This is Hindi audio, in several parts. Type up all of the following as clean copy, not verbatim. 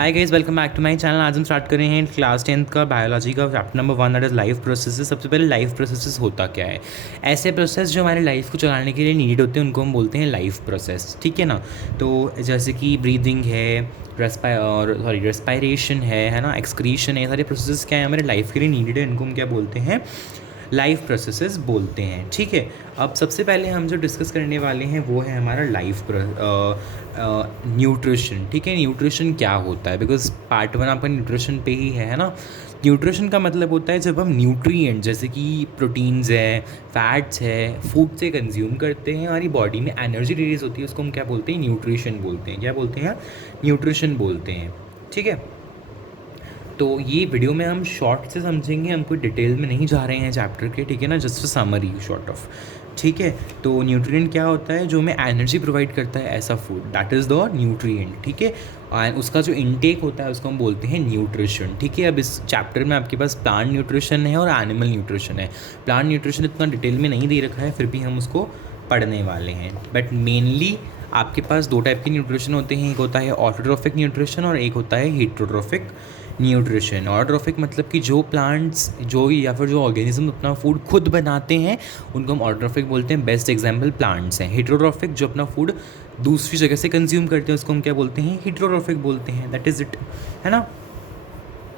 Hi guys, welcome back to my channel. आज हम स्टार्ट कर रहे हैं क्लास 10th का बायोलॉजी का chapter number 1, that is life processes. सबसे पहले लाइफ प्रोसेसेस होता क्या है। ऐसे प्रोसेस जो हमारे लाइफ को चलाने के लिए नीड होते हैं उनको हम बोलते हैं लाइफ प्रोसेस, ठीक है ना। तो जैसे कि ब्रीदिंग है, रेस्पायरेशन है ना, एक्सक्रीशन है, सारे प्रोसेस क्या है हमारे लाइफ के लिए नीडेड है, इनको हम क्या बोलते हैं, लाइफ प्रोसेसेस बोलते हैं, ठीक है। अब सबसे पहले हम जो डिस्कस करने वाले हैं वो है हमारा न्यूट्रिशन, ठीक है। न्यूट्रिशन क्या होता है, बिकॉज पार्ट 1 आपका न्यूट्रिशन पे ही है ना। न्यूट्रिशन का मतलब होता है जब हम न्यूट्रिएंट जैसे कि प्रोटीन्स है, फैट्स है, फूड से कंज्यूम करते हैं, हमारी बॉडी में एनर्जी रिलीज होती है, उसको हम क्या बोलते हैं, न्यूट्रिशन बोलते हैं। क्या बोलते हैं, न्यूट्रिशन बोलते हैं, ठीक है। तो ये वीडियो में हम शॉर्ट से समझेंगे, हम कोई डिटेल में नहीं जा रहे हैं चैप्टर के, ठीक है ना, जस्ट समरी शॉर्ट ऑफ, ठीक है। तो न्यूट्रिएंट क्या होता है, जो हमें एनर्जी प्रोवाइड करता है, ऐसा food, that is the nutrient, ठीक है। और उसका जो इनटेक होता है उसको हम बोलते हैं न्यूट्रिशन, ठीक है। अब इस चैप्टर में आपके पास प्लांट न्यूट्रिशन है और एनिमल न्यूट्रिशन है। प्लांट न्यूट्रिशन इतना डिटेल में नहीं दे रखा है, फिर भी हम उसको पढ़ने वाले हैं। बट मेनली आपके पास दो टाइप के न्यूट्रिशन होते हैं, एक होता है ऑटोट्रोफिक न्यूट्रिशन और एक होता है हीटरोट्रोफिक न्यूट्रिशन। ऑटोट्रोफिक मतलब कि जो प्लांट्स जो या फिर जो ऑर्गेनिज्म अपना फूड खुद बनाते हैं उनको हम ऑटोट्रोफिक बोलते हैं। बेस्ट एग्जांपल प्लांट्स हैं। हेटेरोट्रोफिक जो अपना फूड दूसरी जगह से कंज्यूम करते हैं उसको हम क्या बोलते हैं, हेटेरोट्रोफिक बोलते हैं, दैट इज़ इट, है ना।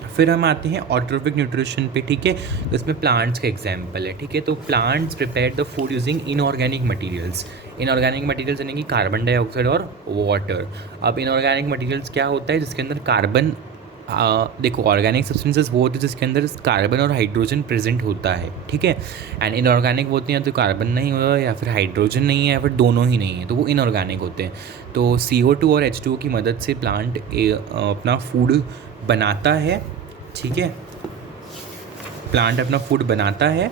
फिर हम आते हैं ऑटोट्रोफिक न्यूट्रिशन पे, ठीक है। तो इसमें प्लांट्स का एग्जांपल है, ठीक है। तो plants prepare the food using inorganic materials. Inorganic materials यानी कि कार्बन डाइऑक्साइड और वाटर। अब इनऑर्गेनिक मटेरियल्स क्या होता है, जिसके अंदर कार्बन, देखो ऑर्गेनिक सब्सटेंसेस वो होते हैं जिसके अंदर कार्बन और हाइड्रोजन प्रेजेंट होता है, ठीक है। एंड इनऑर्गेनिक वो होते हैं, या तो कार्बन नहीं होगा या फिर हाइड्रोजन नहीं है या फिर दोनों ही नहीं है, तो वो इनऑर्गेनिक होते हैं। तो CO2 और H2O की मदद से प्लांट अपना फूड बनाता है, ठीक है। प्लांट अपना फूड बनाता है।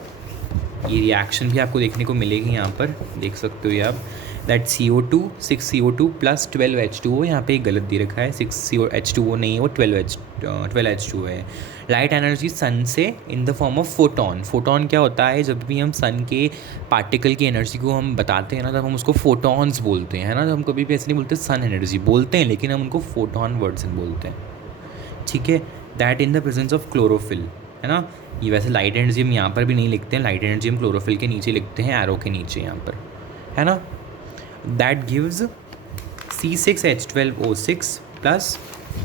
ये रिएक्शन भी आपको देखने को मिलेगी, यहाँ पर देख सकते हो ये आप, दैट CO2 प्लस 12H2O। यहाँ पे गलत दे रखा है, 6H2O नहीं है, वो 12H2O है। लाइट एनर्जी सन से in the form of photon. Photon क्या होता है, जब भी हम सन के पार्टिकल की एनर्जी को हम बताते हैं ना, तब हम उसको फोटॉन्स बोलते हैं, है ना। तो हम कभी भी ऐसे नहीं बोलते सन एनर्जी बोलते हैं, लेकिन हम उनको फोटोन वर्ड से बोलते हैं, ठीक है। That in the presence of chlorophyll, है ना। ये वैसे लाइट एनर्जी हम यहाँ पर भी नहीं लिखते हैं, लाइट एनर्जी हम क्लोरोफिल के नीचे लिखते हैं, एरो के नीचे यहाँ पर, है ना। That gives C6H12O6 plus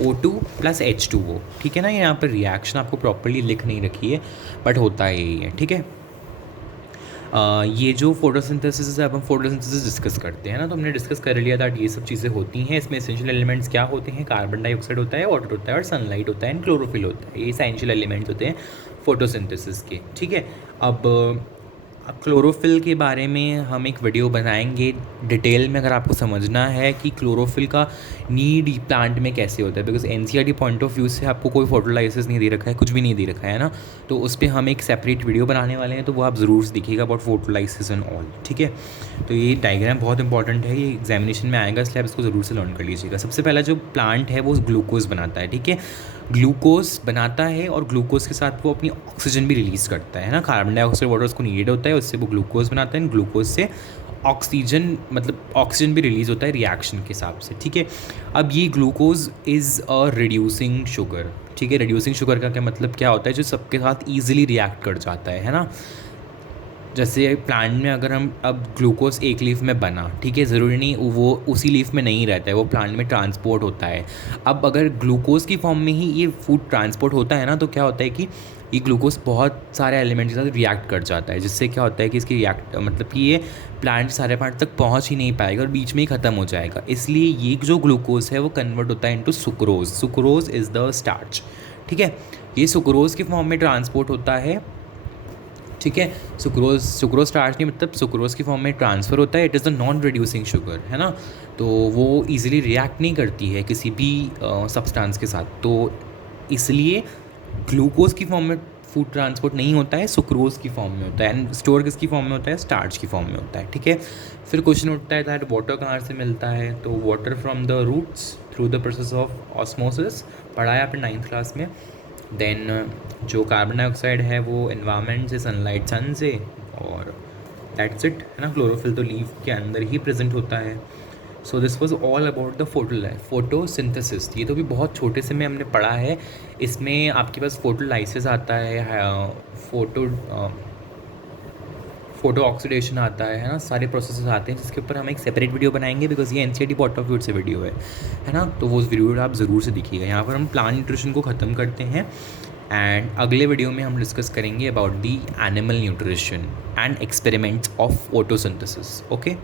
O2 plus H2O, ठीक है ना। यहाँ पर रिएक्शन आपको प्रॉपरली लिख नहीं रखी है, बट होता है यही है, ठीक है। ये जो फोटोसिंथेसिस है, अब हम फोटोसिंथेसिस डिस्कस करते हैं ना, तो हमने डिस्कस कर लिया था ये सब चीज़ें होती हैं। इसमें एसेंशियल एलिमेंट्स क्या होते हैं, कार्बन डाइऑक्साइड होता है, वाटर होता है और सनलाइट होता है एंड क्लोरोफिल होता है। ये एसेंशियल एलिमेंट्स होते हैं फोटोसिंथेसिस के, ठीक है। अब क्लोरोफिल के बारे में हम एक वीडियो बनाएंगे डिटेल में, अगर आपको समझना है कि क्लोरोफिल का नीड प्लांट में कैसे होता है, because NCERT point of view से आपको कोई फोटोलाइसिस नहीं दे रखा है, कुछ भी नहीं दे रखा है ना। तो उस पर हम एक सेपरेट वीडियो बनाने वाले हैं, तो वो आप ज़रूर देखिएगा, अबाउट फोटोलाइसिस एंड ऑल, ठीक है। तो ये डायग्राम बहुत इंपॉर्टेंट है, ये एग्जामिनेशन में आएगा, इसलिए आप इसको ज़रूर से लर्न कर लीजिएगा। सबसे पहला जो प्लांट है वो ग्लूकोज बनाता है, ठीक है। ग्लूकोज बनाता है और ग्लूकोज के साथ वो अपनी ऑक्सीजन भी रिलीज़ करता है ना। कार्बन डाइऑक्साइड वाटर उसको नीडेड होता है, उससे वो ग्लूकोज बनाता है, ग्लूकोज से ऑक्सीजन मतलब ऑक्सीजन भी रिलीज़ होता है रिएक्शन के हिसाब से, ठीक है। अब ये glucose is a reducing sugar, ठीक है। रिड्यूसिंग शुगर का क्या मतलब क्या होता है, जो सबके साथ ईजिली रिएक्ट कर जाता है ना। जैसे प्लांट में अगर हम अब ग्लूकोज एक लीफ में बना, ठीक है, ज़रूरी नहीं वो उसी लीफ में नहीं रहता है, वो प्लांट में ट्रांसपोर्ट होता है। अब अगर ग्लूकोज की फॉर्म में ही ये फूड ट्रांसपोर्ट होता है ना, तो क्या होता है कि ये ग्लूकोज बहुत सारे एलिमेंट्स के साथ रिएक्ट कर जाता है, जिससे क्या होता है कि इसकी रिएक्ट मतलब कि ये प्लांट सारे पार्ट तक पहुंच ही नहीं पाएगा और बीच में ही ख़त्म हो जाएगा। इसलिए ये जो ग्लूकोज है वो कन्वर्ट होता है into sucrose. Sucrose is the starch, ठीक है। ये सुक्रोज की फॉर्म में ट्रांसपोर्ट होता है, ठीक है। सुक्रोज स्टार्च नहीं, मतलब सुक्रोज की फॉर्म में ट्रांसफ़र होता है। It is the non reducing sugar, है ना। तो वो इजीली रिएक्ट नहीं करती है किसी भी सब्सटेंस के साथ, तो इसलिए ग्लूकोज की फॉर्म में फूड ट्रांसपोर्ट नहीं होता है, सुक्रोज की फॉर्म में होता है। एंड स्टोर किसकी फॉर्म में होता है, स्टार्च की फॉर्म में होता है, ठीक है। फिर क्वेश्चन उठता है दैट वाटर कहाँ से मिलता है, तो water from the roots through the process of osmosis, पढ़ा है आपने 9th क्लास में। देन जो कार्बन डाइऑक्साइड है वो एनवायरनमेंट से, सनलाइट सन से, और दैट्स इट, है ना। क्लोरोफिल तो लीफ के अंदर ही प्रेजेंट होता है। So this was all about the photosynthesis. ये तो भी बहुत छोटे से में हमने पढ़ा है। इसमें आपके पास फोटोलाइसिस आता है, फोटो फोटो ऑक्सीडेशन आता है ना, सारे प्रोसेसेस आते हैं जिसके ऊपर हम एक सेपरेट वीडियो बनाएंगे, बिकॉज ये एनसीईआरटी पॉइंट ऑफ व्यू से वीडियो है ना। तो वो उस वीडियो आप ज़रूर से देखिएगा। यहाँ पर हम प्लांट न्यूट्रिशन को ख़त्म करते हैं एंड अगले वीडियो में हम डिस्कस करेंगे about the animal nutrition and experiments of photosynthesis. Okay.